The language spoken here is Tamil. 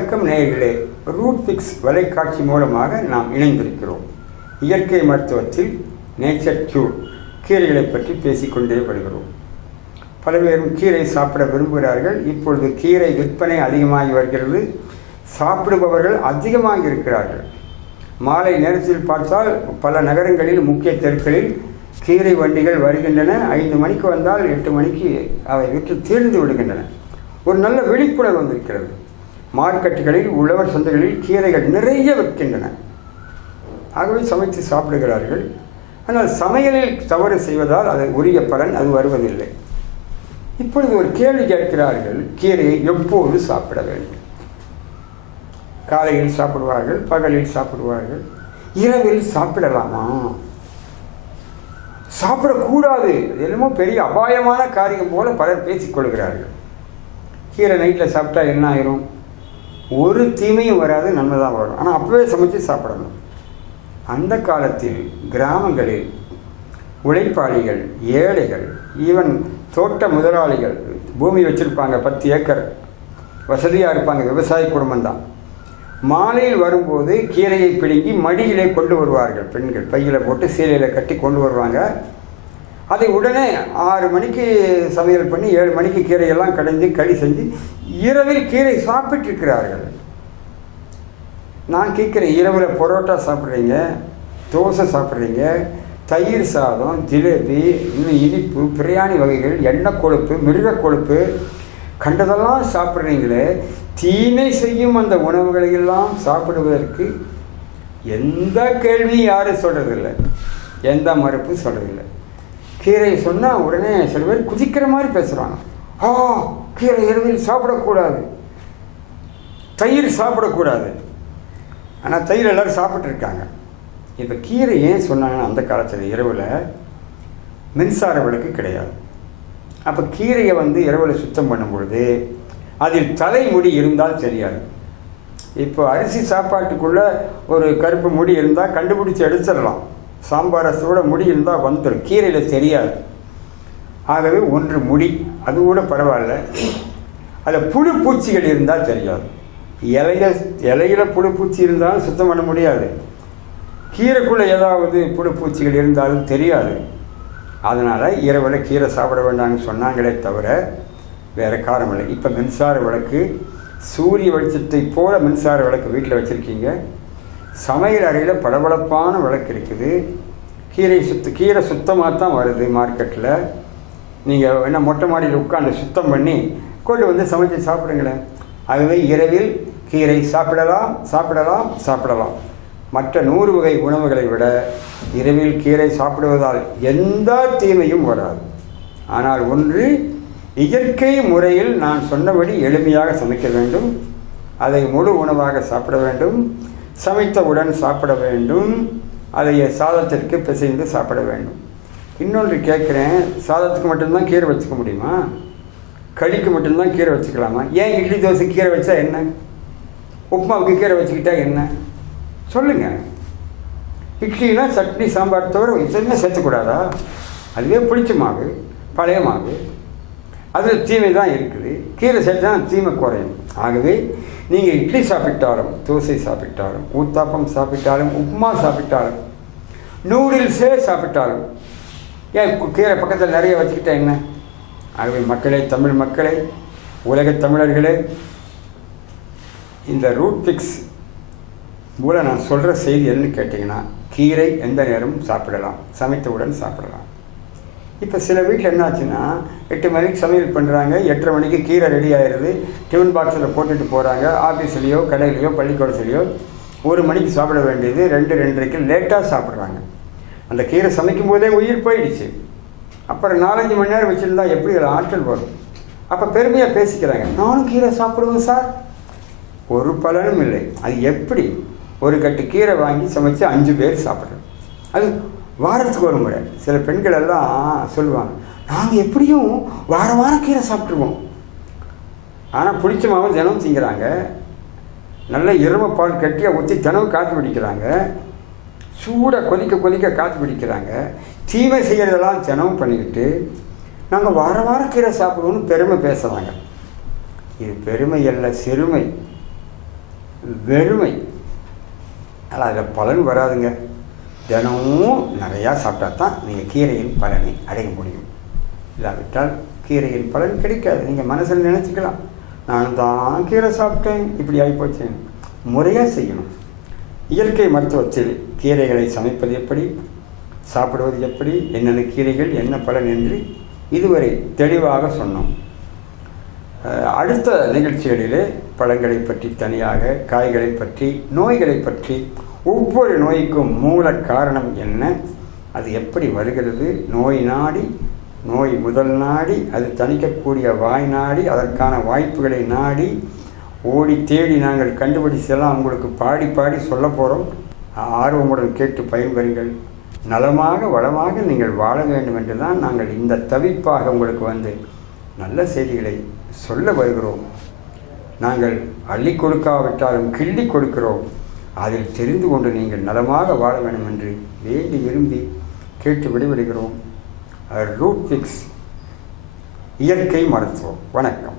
வணக்கம் நேயர்களே, ரூட்பிக்ஸ் வலைக்காட்சி மூலமாக நாம் இணைந்திருக்கிறோம். இயற்கை மருத்துவத்தில் நேச்சர் க்யூர் கீரைகளை பற்றி பேசிக்கொண்டே வருகிறோம். பல பேரும் கீரை சாப்பிட விரும்புகிறார்கள். இப்பொழுது கீரை விற்பனை அதிகமாகி வருகிறது. சாப்பிடுபவர்கள் அதிகமாக இருக்கிறார்கள். மாலை நேரத்தில் பார்த்தால் பல நகரங்களில் முக்கிய தெருக்களில் கீரை வண்டிகள் வருகின்றன. 5 மணிக்கு வந்தால் 8 மணிக்கு அவை விற்று தீர்ந்து விடுகின்றன. ஒரு நல்ல விழிப்புணர்வு வந்திருக்கிறது. மார்க்கெட்டுகளில், உழவர் சந்தைகளில் கீரைகள் நிறைய விற்கின்றன. ஆகவே சமைத்து சாப்பிடுகிறார்கள். ஆனால் சமையலில் தவறு செய்வதால் அது உரிய பலன் அது வருவதில்லை. இப்பொழுது ஒரு கேள்வி கேட்கிறார்கள், கீரையை எப்போது சாப்பிட வேண்டும்? காலையில் சாப்பிடுவார்கள், பகலில் சாப்பிடுவார்கள், இரவில் சாப்பிடலாமா? சாப்பிடக்கூடாது, என்னமோ பெரிய அபாயமான காரியம் போல பலர் பேசிக்கொள்கிறார்கள். கீரை நைட்டில் சாப்பிட்டா என்ன ஆயிரும்? ஒரு தீமையும் வராது, நன்மை தான் வரும். ஆனால் அப்பவே சமைச்சு சாப்பிடணும். அந்த காலத்தில் கிராமங்களில் உழைப்பாளிகள், ஏழைகள், ஈவன் தோட்ட முதலாளிகள் பூமி வச்சுருப்பாங்க, 10 ஏக்கர் வசதியாக இருப்பாங்க, விவசாய குடும்பம்தான். மாலையில் வரும்போது கீரையை பிடுங்கி மடியிலே கொண்டு வருவார்கள். பெண்கள் பையில் போட்டு சீலையில் கட்டி கொண்டு வருவாங்க. அதை உடனே 6 மணிக்கு சமையல் பண்ணி 7 மணிக்கு கீரையெல்லாம் கடைஞ்சி களி செஞ்சு இரவில் கீரை சாப்பிட்டுருக்கிறார்கள். நான் கேட்குறேன், இரவில் பரோட்டா சாப்பிட்றீங்க, தோசை சாப்பிட்றீங்க, தயிர் சாதம், ஜிலேபி, இன்னும் இனிப்பு, பிரியாணி வகைகள், எண்ணெய் கொழுப்பு, மிருக கொழுப்பு கண்டதெல்லாம் சாப்பிட்றீங்களே, தீமை செய்யும் அந்த உணவுகளையெல்லாம் சாப்பிடுவதற்கு எந்த கேள்வியும் யாரும் சொல்கிறதில்லை, எந்த மறுப்பும் சொல்கிறதில்லை. கீரை சொன்னால் உடனே சில பேர் குதிக்கிற மாதிரி பேசுகிறாங்க. கீரை இரவில் சாப்பிடக்கூடாது, தயிர் சாப்பிடக்கூடாது. ஆனால் தயிர் எல்லோரும் சாப்பிட்ருக்காங்க. இப்போ கீரை ஏன் சொன்னாங்கன்னா, அந்த காலத்தில் இரவில் மின்சார விளக்கு கிடையாது. அப்போ கீரையை இரவில் சுத்தம் பண்ணும்பொழுது அதில் தலைமுடி இருந்தால் தெரியாது. இப்போ அரிசி சாப்பாட்டுக்குள்ளே ஒரு கருப்பு முடி இருந்தால் கண்டுபிடிச்சி எடுத்துடலாம். சாம்பார் ரசத்தோட முடி இருந்தால் வந்துடும், கீரையில் தெரியாது. ஆகவே ஒன்று முடி, அது கூட பரவாயில்ல. அதில் புழு பூச்சிகள் இருந்தால் தெரியாது. இலையில புழு பூச்சி இருந்தாலும் சுத்தம் பண்ண முடியாது. கீரைக்குள்ளே ஏதாவது புழு பூச்சிகள் இருந்தாலும் தெரியாது. அதனால் இரவில் கீரை சாப்பிட வேண்டாம்னு சொன்னாங்களே தவிர வேறு காரணம் இல்லை. இப்போ மின்சார விளக்கு, சூரிய வெளிச்சத்தை போல மின்சார விளக்கு வீட்டில் வச்சுருக்கீங்க. சமையல் அறையில் பளபளப்பான விளக்கு இருக்குது. கீரை சுத்தமாக தான் வருது மார்க்கெட்டில். நீங்கள் என்ன மொட்டை மாடியில் உட்காந்து சுத்தம் பண்ணி கொண்டு வந்து சமைச்சு சாப்பிடுங்களேன். ஆகவே இரவில் கீரை சாப்பிடலாம். மற்ற 100 வகை உணவுகளை விட இரவில் கீரை சாப்பிடுவதால் எந்த தீமையும் வராது. ஆனால் ஒன்று, இயற்கை முறையில் நான் சொன்னபடி எளிமையாக சமைக்க வேண்டும். அதை முழு உணவாக சாப்பிட வேண்டும். சமைத்தவுடன் சாப்பிட வேண்டும். அதை சாதத்திற்கு பிசைந்து சாப்பிட வேண்டும். இன்னொன்று கேட்குறேன், சாதத்துக்கு மட்டும்தான் கீரை வச்சுக்க முடியுமா? களிக்கு மட்டும்தான் கீரை வச்சுக்கலாமா? ஏன் இட்லி தோசை கீரை வச்சா என்ன? உப்புமாவுக்கு கீரை வச்சுக்கிட்டா என்ன? சொல்லுங்கள். இட்லினா சட்னி, சாம்பார் தவிர எதுவுமே சேர்த்துக்கூடாதா? அதுவே புளிச்ச மாவு, பழைய மாவு, அதில் தீமை தான் இருக்குது. கீரை சேர்த்தா தீமை குறையும். ஆகவே நீங்கள் இட்லி சாப்பிட்டாலும், தோசை சாப்பிட்டாலும், ஊத்தாப்பம் சாப்பிட்டாலும், உப்புமா சாப்பிட்டாலும், நூடுல்ஸே சாப்பிட்டாலும் ஏன் கீரை பக்கத்தில் நிறைய வச்சுக்கிட்டா என்ன? ஆகவே மக்களே, தமிழ் மக்களே, உலக தமிழர்களே, இந்த ரூட்பிக்ஸ் மூலம் நான் சொல்கிற செய்தி என்னன்னு கேட்டிங்கன்னா, கீரை எந்த நேரமும் சாப்பிடலாம், சமைத்தவுடன் சாப்பிடலாம். இப்போ சில வீட்டில் என்னாச்சுன்னா, 8 மணிக்கு சமையல் பண்ணுறாங்க, 8:30 மணிக்கு கீரை ரெடி ஆகிடுது, டிஃபன் பாக்ஸில் போட்டுட்டு போகிறாங்க. ஆஃபீஸ்லேயோ, கடையிலையோ, பள்ளிக்கூடத்துலையோ 1 மணிக்கு சாப்பிட வேண்டியது 2-2:30 லேட்டாக சாப்பிட்றாங்க. அந்த கீரை சமைக்கும் போதே உயிர் போயிடுச்சு. அப்புறம் 4-5 மணி நேரம் வச்சுருந்தா எப்படி அதில் ஆற்றல் வரும்? அப்போ பெருமையாக பேசிக்கிறாங்க, நானும் கீரை சாப்பிடுவேன் சார். ஒரு பலனும் இல்லை. அது எப்படி? ஒரு கட்டு கீரை வாங்கி சமைச்சு 5 பேர் சாப்பிட்றோம். அது வாரத்துக்கு ஒரு முறை. சில பெண்கள் எல்லாம் சொல்லுவாங்க, நாங்கள் எப்படியும் வாரம் கீரை சாப்பிட்ருவோம். ஆனால் பிடிச்ச மாவை தினமும் திங்கிறாங்க. நல்ல எருமை பால் கட்டியாக ஊற்றி தினமும் காற்று பிடிக்கிறாங்க. சூடாக கொதிக்க காற்று பிடிக்கிறாங்க. தீமை செய்கிறதெல்லாம் தினமும் பண்ணிக்கிட்டு நாங்கள் வாரம் கீரை சாப்பிடுவோம்னு பெருமை பேசுகிறாங்க. இது பெருமை அல்ல, சிறுமை. வெறுமை. ஆனால் அதில் பலன் வராதுங்க. தினமும் நிறையா சாப்பிட்டா தான் நீங்கள் கீரையின் பலனை அடைய முடியும். இல்லாவிட்டால் கீரையின் பலன் கிடைக்காது. நீங்கள் மனசில் நினச்சிக்கலாம், நானும் தான் கீரை சாப்பிட்டேன், இப்படி ஆகிப்போச்சேன். முறையாக செய்யணும். இயற்கை மருத்துவத்தில் கீரைகளை சமைப்பது எப்படி, சாப்பிடுவது எப்படி, என்னென்ன கீரைகள் என்ன பலன் என்று இதுவரை தெளிவாக சொன்னோம். அடுத்த நிகழ்ச்சிகளிலே பழங்களை பற்றி தனியாக, காய்களை பற்றி, நோய்களை பற்றி, ஒவ்வொரு நோய்க்கும் மூல காரணம் என்ன, அது எப்படி வருகிறது, நோய் நாடி, நோய் முதல் நாடி, அது தணிக்கக்கூடிய வாய் நாடி, அதற்கான வாய்ப்புகளை நாடி ஓடி தேடி நாங்கள் கண்டுபிடிச்செல்லாம் உங்களுக்கு பாடி பாடி சொல்ல போகிறோம். ஆர்வமுடன் கேட்டு பயன்பெறுங்கள். நலமாக வளமாக நீங்கள் வாழ வேண்டும் என்று தான் நாங்கள் இந்த தவிப்பாக உங்களுக்கு வந்து நல்ல செய்திகளை சொல்ல வருகிறோம். நாங்கள் அள்ளி கொடுக்காவிட்டாலும் கிள்ளி கொடுக்கிறோம். அதில் தெரிந்து கொண்டு நீங்கள் நலமாக வாழ வேண்டும் என்று வேண்டி விரும்பி கேட்டு விடைபெறுகிறோம். ரூட் ஃபிக்ஸ் இயற்கை மருத்துவம். வணக்கம்.